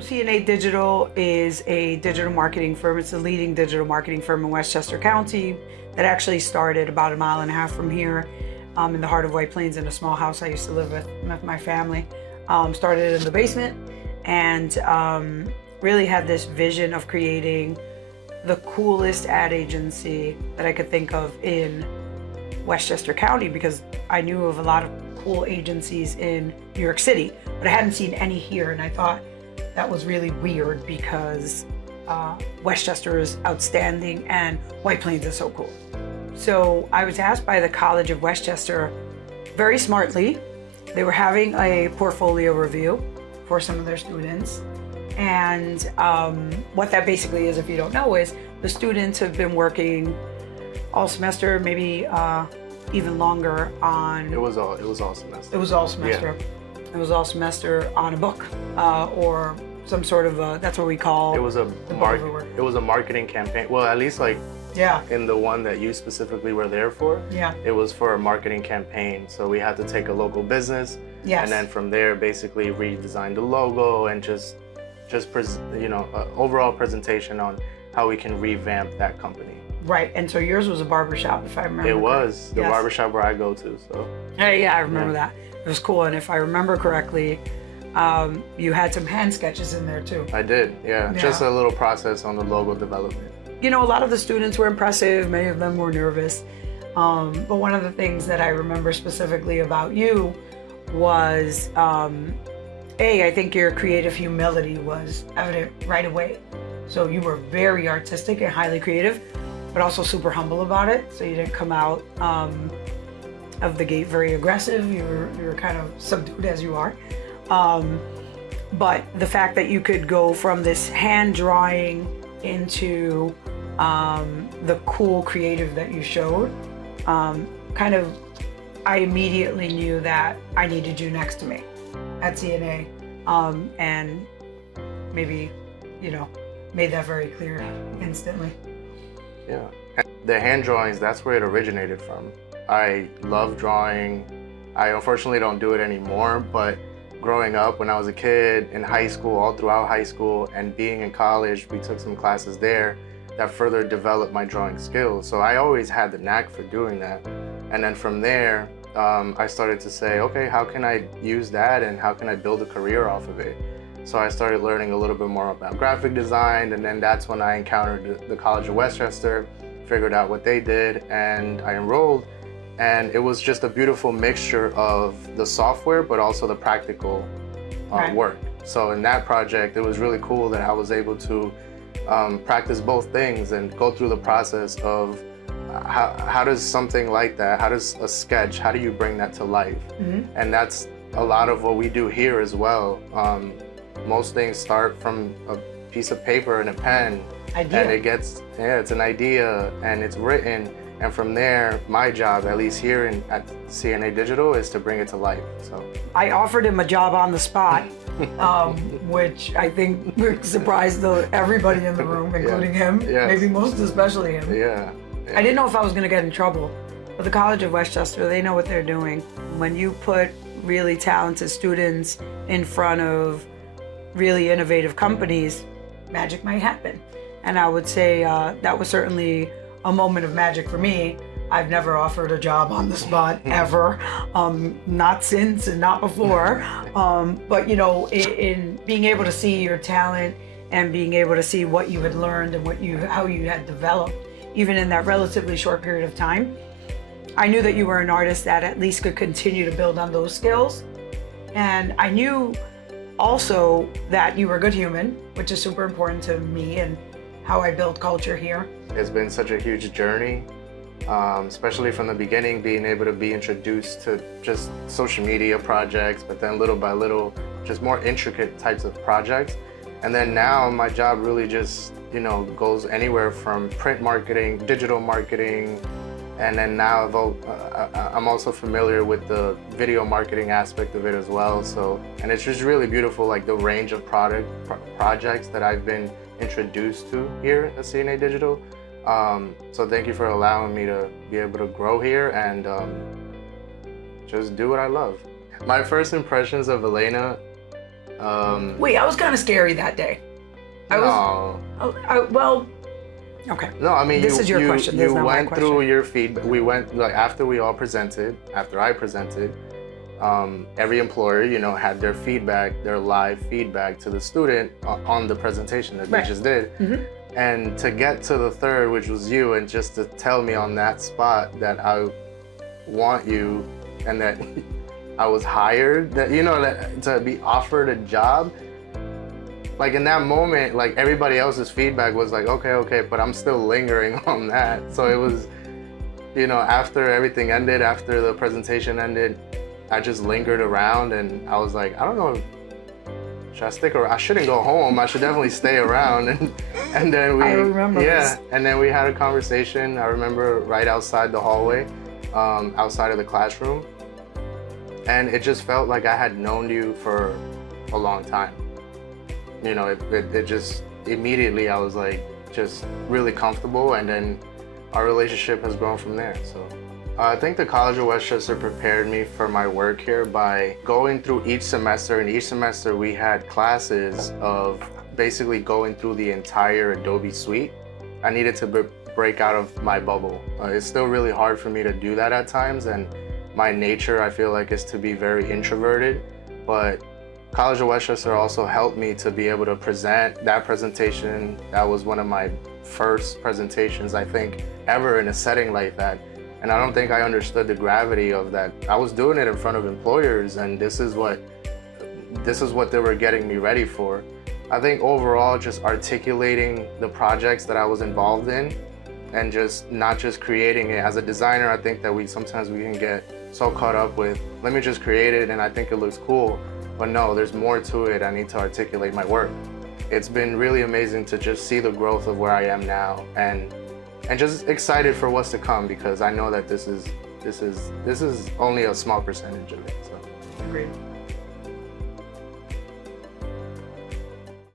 C&A Digital is a digital marketing firm. It's the leading digital marketing firm in Westchester County that actually started about 1.5 miles from here in the heart of White Plains in a small house I used to live with my family. Started in the basement and really had this vision of creating the coolest ad agency that I could think of in Westchester County, because I knew of a lot of cool agencies in New York City, but I hadn't seen any here, and I thought that was really weird because Westchester is outstanding and White Plains is so cool. So I was asked by the College of Westchester, very smartly, they were having a portfolio review for some of their students. And what that basically is, if you don't know, is the students have been working all semester, maybe even longer on... It was all semester. It was all semester. Yeah. It was all semester on a book or some sort of that's what we call it was a marketing campaign. Well, at least in the one that you specifically were there for. Yeah. It was for a marketing campaign. So we had to take a local business. Yes. And then from there basically redesign the logo and just overall presentation on how we can revamp that company. Right, and so yours was a barbershop, if I remember. It was the barbershop where I go to. So. Yeah, I remember that. It was cool, and if I remember correctly, you had some hand sketches in there too. I did, yeah. Just a little process on the logo development. You know, a lot of the students were impressive, many of them were nervous. But one of the things that I remember specifically about you was, I think your creative humility was evident right away. So you were very artistic and highly creative, but also super humble about it. So you didn't come out of the gate very aggressive. You were kind of subdued as you are. But the fact that you could go from this hand drawing into the cool creative that you showed, I immediately knew that I needed you next to me at C&A, and maybe, made that very clear instantly. Yeah, the hand drawings, that's where it originated from. I love drawing. I unfortunately don't do it anymore, but growing up when I was a kid in high school, all throughout high school, and being in college, we took some classes there that further developed my drawing skills. So I always had the knack for doing that. And then from there, I started to say, okay, how can I use that and how can I build a career off of it? So I started learning a little bit more about graphic design, and then that's when I encountered the College of Westchester, figured out what they did, and I enrolled. And it was just a beautiful mixture of the software, but also the practical work. So in that project, it was really cool that I was able to practice both things and go through the process of how does something like that, how does a sketch, how do you bring that to life? Mm-hmm. And that's a lot of what we do here as well. Most things start from a piece of paper and a pen. Idea. And it's an idea and it's written. And from there, my job, at least here at C&A Digital, is to bring it to life. So I offered him a job on the spot, which I think surprised everybody in the room, including him, maybe most especially him. Yeah. I didn't know if I was going to get in trouble, but the College of Westchester, they know what they're doing. When you put really talented students in front of really innovative companies, magic might happen. And I would say that was certainly a moment of magic for me. I've never offered a job on the spot ever, not since and not before. But in being able to see your talent and being able to see what you had learned and how you had developed, even in that relatively short period of time, I knew that you were an artist that at least could continue to build on those skills. And I knew also that you were a good human, which is super important to me and how I build culture here. It's been such a huge journey, especially from the beginning, being able to be introduced to just social media projects, but then little by little, just more intricate types of projects. And then now my job really just, goes anywhere from print marketing, digital marketing, and then now I'm also familiar with the video marketing aspect of it as well. So, and it's just really beautiful, like the range of projects that I've been introduced to here at C&A Digital. So thank you for allowing me to be able to grow here and just do what I love. My first impressions of Elena, Wait, I was kind of scary that day. No. Well, okay. No, I mean, this is your question. This is you not my went question. through your feedback. We went, like, after we all presented, after I presented, every employer, you know, had their feedback, their live feedback to the student on the presentation that they just did. And to get to the third, which was you, and just to tell me on that spot that I want you and that I was hired, that, you know, that to be offered a job, like in that moment, like everybody else's feedback was like, okay, but I'm still lingering on that. So it was, you know, after everything ended, after the presentation ended, I just lingered around and I was like, I don't know, should I stick around? I shouldn't go home. I should definitely stay around. And then I remember this. and then we had a conversation. I remember right outside the hallway, outside of the classroom. And it just felt like I had known you for a long time. You know, it just, immediately I was like, just really comfortable, and then our relationship has grown from there, so. I think the College of Westchester prepared me for my work here by going through each semester, and each semester we had classes of basically going through the entire Adobe suite. I needed to break out of my bubble. It's still really hard for me to do that at times, and my nature, I feel like, is to be very introverted, but College of Westchester also helped me to be able to present that presentation. That was one of my first presentations, I think, ever in a setting like that. And I don't think I understood the gravity of that. I was doing it in front of employers, and this is what they were getting me ready for. I think overall, just articulating the projects that I was involved in, and just not just creating it. As a designer, I think that sometimes we can get so caught up with, let me just create it and I think it looks cool. But no, there's more to it. I need to articulate my work. It's been really amazing to just see the growth of where I am now, and just excited for what's to come, because I know that this is only a small percentage of it. So. Agreed.